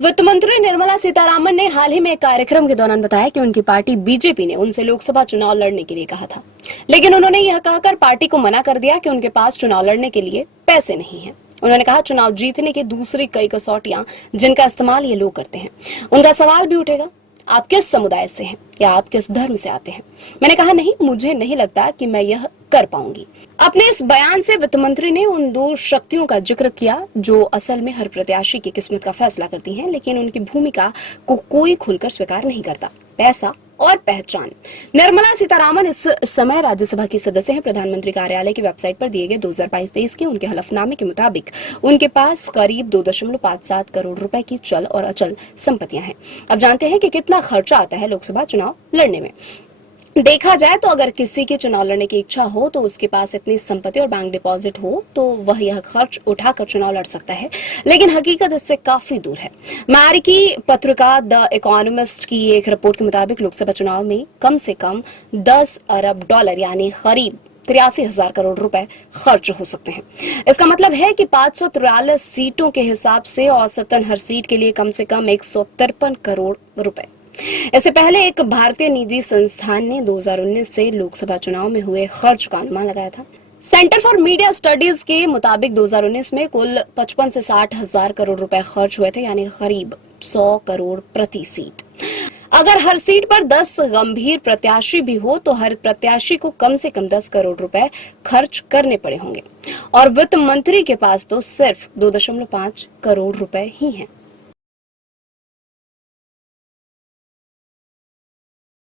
वित्त मंत्री निर्मला सीतारामन ने हाल ही में एक कार्यक्रम के दौरान बताया कि उनकी पार्टी बीजेपी ने उनसे लोकसभा चुनाव लड़ने के लिए कहा था, लेकिन उन्होंने यह कहकर पार्टी को मना कर दिया कि उनके पास चुनाव लड़ने के लिए पैसे नहीं हैं। उन्होंने कहा, चुनाव जीतने की दूसरी कई कसौटियां जिनका इस्तेमाल ये लोग करते हैं। उनका सवाल भी उठेगा, आप किस समुदाय से हैं या आप किस धर्म से आते हैं। मैंने कहा, नहीं, मुझे नहीं लगता कि मैं यह कर पाऊंगी। अपने इस बयान से वित्त मंत्री ने उन दो शक्तियों का जिक्र किया जो असल में हर प्रत्याशी की किस्मत का फैसला करती हैं, लेकिन उनकी भूमिका को कोई खुलकर स्वीकार नहीं करता, पैसा और पहचान। निर्मला सीतारामन इस समय राज्यसभा की सदस्य हैं। प्रधानमंत्री कार्यालय की वेबसाइट पर दिए गए 2022-23 के उनके हलफनामे के मुताबिक उनके पास करीब 2.57 करोड़ रुपए की चल और अचल संपत्तियां हैं। अब जानते हैं कि कितना खर्चा आता है लोकसभा चुनाव लड़ने में। देखा जाए तो अगर किसी के चुनाव लड़ने की इच्छा हो तो उसके पास इतनी संपत्ति और बैंक डिपॉजिट हो तो वह यह खर्च उठाकर चुनाव लड़ सकता है, लेकिन हकीकत इससे काफी दूर है। अमेरिकी पत्रिका द इकोनॉमिस्ट की एक रिपोर्ट के मुताबिक लोकसभा चुनाव में कम से कम 10 अरब डॉलर यानी करीब 83,000 करोड़ रुपए खर्च हो सकते हैं। इसका मतलब है कि 543 सीटों के हिसाब से औसतन हर सीट के लिए कम से कम 153 करोड़ रुपए। इससे पहले एक भारतीय निजी संस्थान ने 2019 से लोकसभा चुनाव में हुए खर्च का अनुमान लगाया था। सेंटर फॉर मीडिया स्टडीज के मुताबिक 2019 में कुल 55 से 60 हजार करोड़ रुपए खर्च हुए थे, यानी करीब 100 करोड़ प्रति सीट। अगर हर सीट पर 10 गंभीर प्रत्याशी भी हो तो हर प्रत्याशी को कम से कम 10 करोड़ रुपए खर्च करने पड़े होंगे, और वित्त मंत्री के पास तो सिर्फ 2.5 करोड़ रुपए ही हैं।